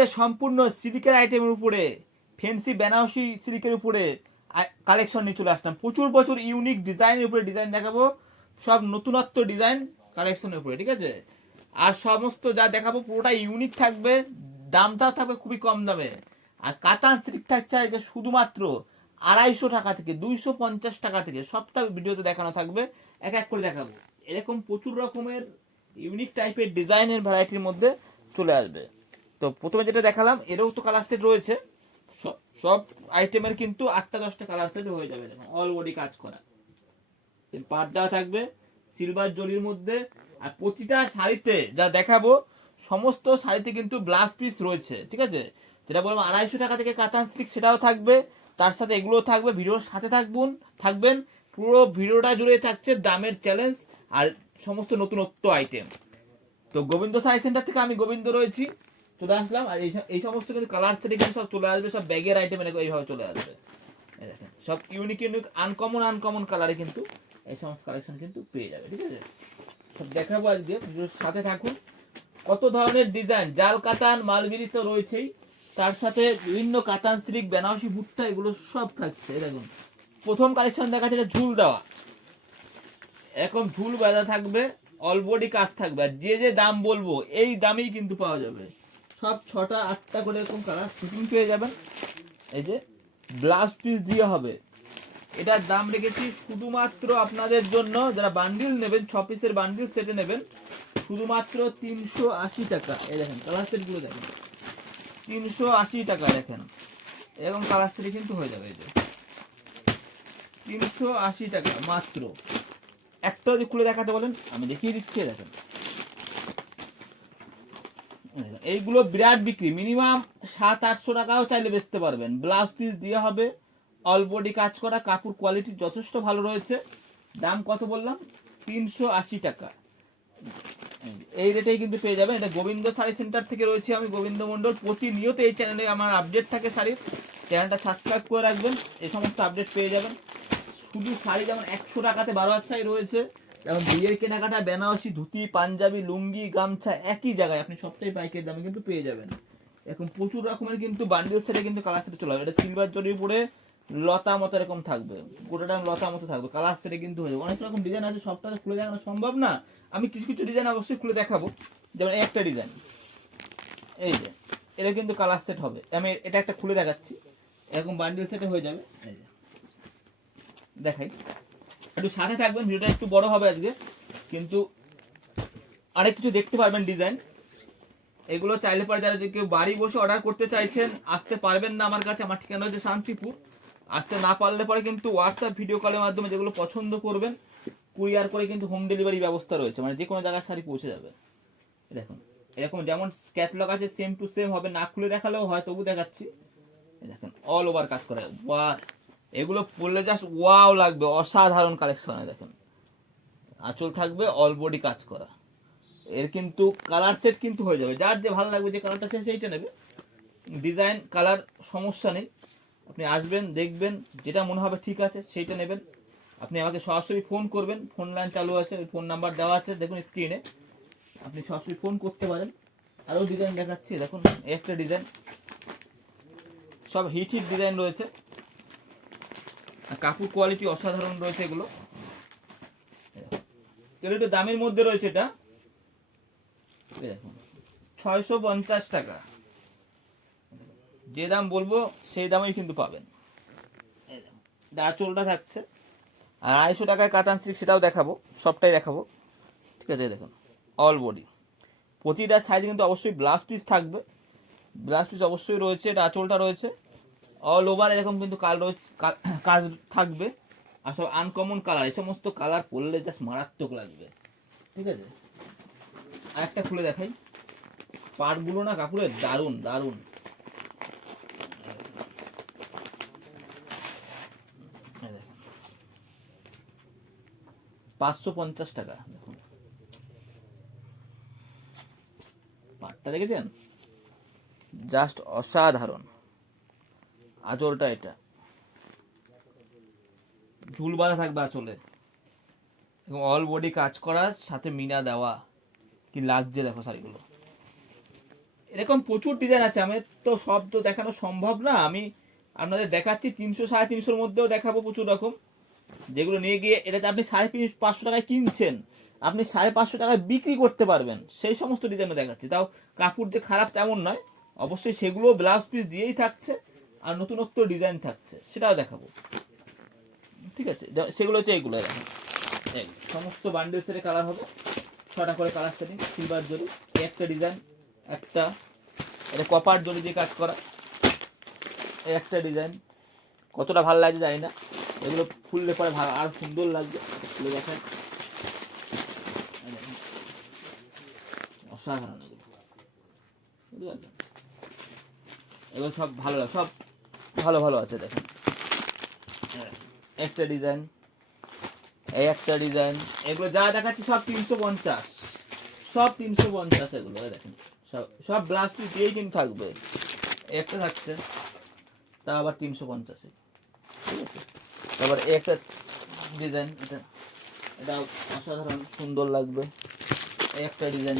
আজকে সম্পূর্ণ সিল্কের আইটেমের উপরে, ফ্যান্সি বেনারসি সিল্কের উপরে কালেকশন নিয়ে চলে আসলাম। প্রচুর প্রচুর ইউনিক ডিজাইনের উপরে ডিজাইন দেখাবো, সব নতুনত্ব ডিজাইন কালেকশনের উপরে, ঠিক আছে। আর সমস্ত যা দেখাবো পুরোটা ইউনিক থাকবে, দামটাও থাকবে খুবই কম দামে। আর কাতান সিল্ক থাকছে আজকে শুধুমাত্র 250 টাকা থেকে 250 টাকা থেকে, সবটা ভিডিওতে দেখানো থাকবে, এক এক করে দেখাবো। এরকম প্রচুর রকমের ইউনিক টাইপের ডিজাইনের ভ্যারাইটির মধ্যে চলে আসবে। তো প্রথমে যেটা দেখালাম এরও তো কালার সেট রয়েছে, সব আইটেমের কিন্তু 8টা 10টা কালার সেট হয়ে যাবে। দেখুন অল বডি কাজ করা, পাট দেওয়া থাকবে সিলভার জরির মধ্যে। আর প্রতিটা শাড়িতে যা দেখাবো সমস্ত শাড়িতে কিন্তু ব্লাউজ পিস রয়েছে, ঠিক আছে। যেটা বললাম 250 টাকা থেকে কাতান সিল্ক, সেটাও থাকবে, তার সাথে এগুলো থাকবে। ভিডিওর সাথে থাকবেন পুরো ভিডিওটা জুড়ে থাকছে দামের চ্যালেঞ্জ আর সমস্ত নতুনত্ব আইটেম। তো গোবিন্দ শাড়ি সেন্টার থেকে আমি গোবিন্দ রয়েছি, চলে আসলাম। আর এই সমস্ত কিন্তু কালার সেটে কিন্তু সব চলে আসবে, সব ব্যাগের আইটেম এইভাবে চলে আসবে। দেখেন সব ইউনিক ইউনিক আনকমন কালারে কিন্তু এই সমস্ত কালেকশন কিন্তু পেয়ে যাবে, ঠিক আছে। সব দেখাবো আজকে, সাথে থাকুন। কত ধরনের ডিজাইন, জাল কাতান মালবিরি তো রয়েছেই, তার সাথে বিভিন্ন কাতান সিল্ক বেনারসি ভুট্টা এগুলো সব থাকছে। দেখুন প্রথম কালেকশন দেখা যাচ্ছে ঝুল দেওয়া, এরকম ঝুল বাঁধা থাকবে, অল বডি কাজ থাকবে। আর যে যে দাম বলবো এই দামেই কিন্তু পাওয়া যাবে। সব 6টা 8টা করে এরকম কালার ফিটিং পেয়ে যাবেন। এই যে ব্লাউজ পিস দিয়ে হবে, এটার দাম রেখেছি শুধুমাত্র আপনাদের জন্য যারা বান্ডিল নেবেন, 6 পিসের বান্ডিল সেটে নেবেন, শুধুমাত্র 380 টাকা। এই দেখেন কালার সেটগুলো দেখেন, 380 টাকা। দেখেন এরকম কালার সেটে কিন্তু হয়ে যাবে। এই যে 380 টাকা মাত্র। একটা যদি খুলে দেখাতে বলেন আমি দেখিয়ে দিচ্ছি। দেখেন এইগুলো বিরাট বিক্রি, মিনিমাম 700-800 টাকাও চাইলে বেচতে পারবেন। ব্লাউজ পিস দিয়ে হবে, অল বডি কাজ করা, কাপড় কোয়ালিটি যথেষ্ট ভালো রয়েছে। দাম কত বললাম? 380 টাকা। এই রেটেই কিন্তু পেয়ে যাবেন। এটা গোবিন্দ শাড়ি সেন্টার থেকে রয়েছে আমি গোবিন্দ মন্ডল। প্রতিনিয়ত এই চ্যানেলে আমার আপডেট থাকে শাড়ির, চ্যানেলটা সাবস্ক্রাইব করে রাখবেন, এই সমস্ত আপডেট পেয়ে যাবেন। শুধু শাড়ি যেমন 100 টাকাতে 12 হাত শাড়ি রয়েছে, যেমন বিয়ের কেনাকাটা বেনারসি ধুতি পাঞ্জাবি লুঙ্গি গামছা একই জায়গায় আপনি সবটাই পাইকারি দামে কিন্তু পেয়ে যাবেন। এখন প্রচুর রকমের কিন্তু বান্ডিল সেটে কিন্তু কালার সেটে চলে যাবে। এটা সিলভার জরির উপরে লতা মতো এরকম থাকবে, গোটাটা লতা মতো থাকবে, কালার সেটে কিন্তু হয়ে যাবে। অনেক রকম ডিজাইন আছে, সবটা খুলে দেখানো সম্ভব না, আমি কিছু কিছু ডিজাইন অবশ্যই খুলে দেখাবো। যেমন একটা ডিজাইন, এই যে এটা কিন্তু কালার সেট হবে, আমি এটা একটা খুলে দেখাচ্ছি, এরকম বান্ডিল সেটে হয়ে যাবে। এই যে দেখাই, একটু সাথে থাকবেন, ভিডিওটা একটু বড় হবে আজকে, কিন্তু অনেক কিছু দেখতে পারবেন ডিজাইন। এগুলো চাইলে পরে যারা কেউ বাড়ি বসে অর্ডার করতে চাইছেন, আসতে পারবেন না আমার কাছে, আমার ঠিকানা হচ্ছে শান্তিপুর। আসতে না পারলে পরে কিন্তু হোয়াটসঅ্যাপ ভিডিও কলের মাধ্যমে যেগুলো পছন্দ করবেন কুরিয়ার করে কিন্তু হোম ডেলিভারি ব্যবস্থা রয়েছে, মানে যে কোনো জায়গায় শাড়ি পৌঁছে যাবে। দেখুন এরকম যেমন ক্যাটালগ আছে সেম টু সেম হবে, না খুলে দেখালেও হয়, তবু দেখাচ্ছি। দেখেন অল ওভার কাজ করে, ওয়াও, এগুলো পরলে জাস্ট ওয়াও লাগবে, অসাধারণ কালেকশনে। দেখেন আঁচল থাকবে, অল বডি কাজ করা, এর কিন্তু কালার সেট কিন্তু হয়ে যাবে। যার যে ভালো লাগবে, যে কালারটা সে সেইটা নেবে, ডিজাইন কালার সমস্যা নেই। আপনি আসবেন দেখবেন, যেটা মনে হবে ঠিক আছে সেইটা নেবেন। আপনি আমাকে সরাসরি ফোন করবেন, ফোন লাইন চালু আছে, ওই ফোন নাম্বার দেওয়া আছে দেখুন স্ক্রিনে, আপনি সরাসরি ফোন করতে পারেন। আরও ডিজাইন দেখাচ্ছি, দেখুন একটা ডিজাইন, সব হিট ডিজাইন রয়েছে, কাপড় কোয়ালিটি অসাধারণ রয়েছে। এগুলো একটু দামের মধ্যে রয়েছে, এটা দেখুন 650 টাকা, যে দাম বলবো সেই দামেই কিন্তু পাবেন। আঁচলটা থাকছে, আর 250 টাকায় কাতান সিল্ক, সেটাও দেখাবো, সবটাই দেখাবো, ঠিক আছে। দেখুন অল বডি, প্রতিটা সাইজে কিন্তু অবশ্যই ব্লাউজ পিস থাকবে, ব্লাউজ পিস অবশ্যই রয়েছে, এটা আঁচলটা রয়েছে, অল ওভার এরকম কিন্তু কাজ থাকবে। আর সব আনকমন কালার, এই সমস্ত কালার পরলে জাস্ট মারাত্মক লাগবে, ঠিক আছে। আর একটা খুলে দেখাই, পাটগুলো না কাপড়ের দারুণ দারুণ। 550 টাকা। দেখুন পাটটা দেখেছেন, জাস্ট অসাধারণ। আঁচলটা এটা ঝুল বাঁধা থাকবে আঁচলে, এবং অল বডি কাজ করার সাথে মিনা দেওয়া, কি লাগছে দেখো শাড়িগুলো। এরকম প্রচুর ডিজাইন আছে, আমি তো সব তো দেখানো সম্ভব না, আমি আপনাদের দেখাচ্ছি 300 350-র মধ্যেও দেখাবো প্রচুর রকম, যেগুলো নিয়ে গিয়ে এটাতে আপনি 550 টাকায় কিনছেন, আপনি 550 টাকায় বিক্রি করতে পারবেন, সেই সমস্ত ডিজাইন দেখাচ্ছি। তাও কাপড় যে খারাপ তেমন নয়, অবশ্যই সেগুলো ব্লাউজ পিস দিয়েই থাকছে, আর নতুনত্ব ডিজাইন থাকছে, সেটাও দেখাবো। ঠিক আছে, সেগুলো হচ্ছে এইগুলো দেখেন, সমস্ত বান্ডেল সেটে কালার হবে, 6টা করে কালার সেটিং, সিলভার জরি, একটা ডিজাইন, একটা এটা কপার জরি দিয়ে কাজ করা, একটা ডিজাইন, কতটা ভালো লাগছে জানি না, এগুলো খুললে পরে ভালো আর সুন্দর লাগবে, খুলে দেখেন, অসাধারণ এগুলো, বুঝতে পারলেন? এগুলো সব ভালো লাগে, সব ভালো ভালো আছে দেখেন, একটা ডিজাইন, এই একটা ডিজাইন, এগুলো যা দেখাচ্ছি সব 350, সব 350 এগুলো দেখেন, সব সব ব্লাউজ পিস দিয়েই কিন্তু থাকবে, একটা থাকছে তা আবার 350, ঠিক আছে। তারপর এই একটা ডিজাইন, এটা অসাধারণ সুন্দর লাগবে, এই একটা ডিজাইন,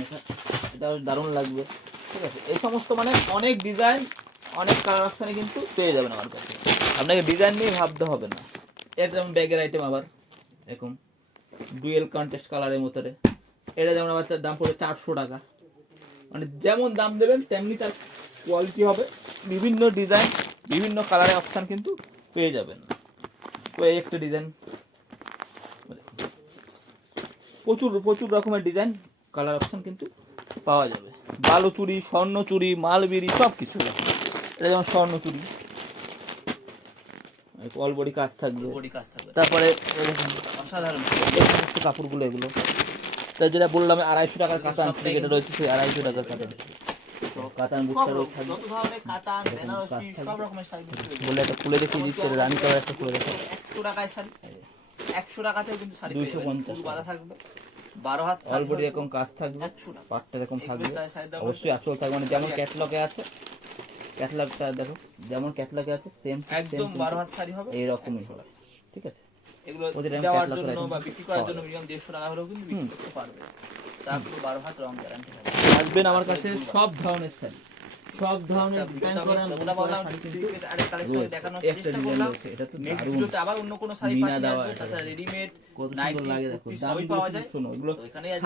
এটাও দারুণ লাগবে, ঠিক আছে। এই সমস্ত মানে অনেক ডিজাইন, অনেক কালার অপশানে কিন্তু পেয়ে যাবেন আমার কাছে, আপনাকে ডিজাইন নিয়ে ভাবতে হবে না। এটা যেমন ব্যাগের আইটেম, আবার এরকম ডুয়েল কন্ট্রাস্ট কালারের মতোরে, এটা যেমন আবার তার দাম পড়ে 400 টাকা, মানে যেমন দাম দেবেন তেমনি তার কোয়ালিটি হবে, বিভিন্ন ডিজাইন বিভিন্ন কালারের অপশান কিন্তু পেয়ে যাবেন। তো এই একটা ডিজাইন, প্রচুর প্রচুর রকমের ডিজাইন কালার অপশান কিন্তু পাওয়া যাবে, বালুচুরি, স্বর্ণচুরি, মালবেরি, সব কিছু। এটা যেমন স্বর্ণচুরি, অল বডি কাজ থাকবে, তারপরে অসাধারণ এই সমস্ত কাপড়গুলো, এগুলো তাই যেটা বললাম 250 টাকার কাতান যেটা রয়েছে, সেই 250 টাকার কাতান, কাতান বুটটা থাকবে, বলে একটা খুলে দেখিয়ে দিচ্ছে, রানি কালার একটা খুলে দেখো, 100 টাকায় শাড়ি, 100 টাকাতেও কিন্তু শাড়ি 250 বাঁধা থাকবে, 12 হাত অল বডি এরকম কাজ থাকবে, পাটটা এরকম থাকবে, অবশ্যই আসল থাকবে, মানে যেমন ক্যাটালগে আছে, ক্যাটালগটা দেখো যেমন ক্যাটালগে আছে সেম একদম 12 হাত শাড়ি হবে এইরকমই, ঠিক আছে। এগুলো দেওয়ার জন্য বা বিক্রি করার জন্য মিনিমাম 150 টাকা হলেও কিন্তু বিক্রি করতে পারবে, তারপরে 12 হাত রং গ্যারান্টি থাকবে। আসবেন আমার কাছে সব ধরনের শাড়ি, সব ধরনের ডিজাইন করা, ওটা বললাম সিল্কের আরেক কালেকশন দেখানোর চেষ্টা করলাম, এটা তো নেক্সট ভিডিওতে আবার অন্য কোনো শাড়ি পাঠিয়ে আসবো, তাছাড়া রেডিমেড নাইটি কুর্তি সবই পাওয়া যায়, শোনো এগুলো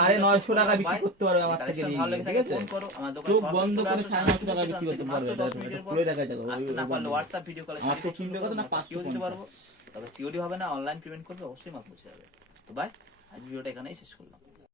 950 টাকা বিক্রি করতে পারবে আমার থেকে, ভালো লাগে থাকে ফোন করো, আমার দোকানে চোখ বন্ধ করে 950 টাকা বিক্রি করতে পারবে, এটা খুলে দেখা যাবে, আসতে না পারলে WhatsApp ভিডিও কলে আমার তো কিনবে কত না 500 দিতে পারবো, তবে সিওডি হবে না, অনলাইন পেমেন্ট করবে, অবশ্যই মাল পৌঁছে যাবে। তো বাই, আজ ভিডিওটা এখানেই শেষ করলাম।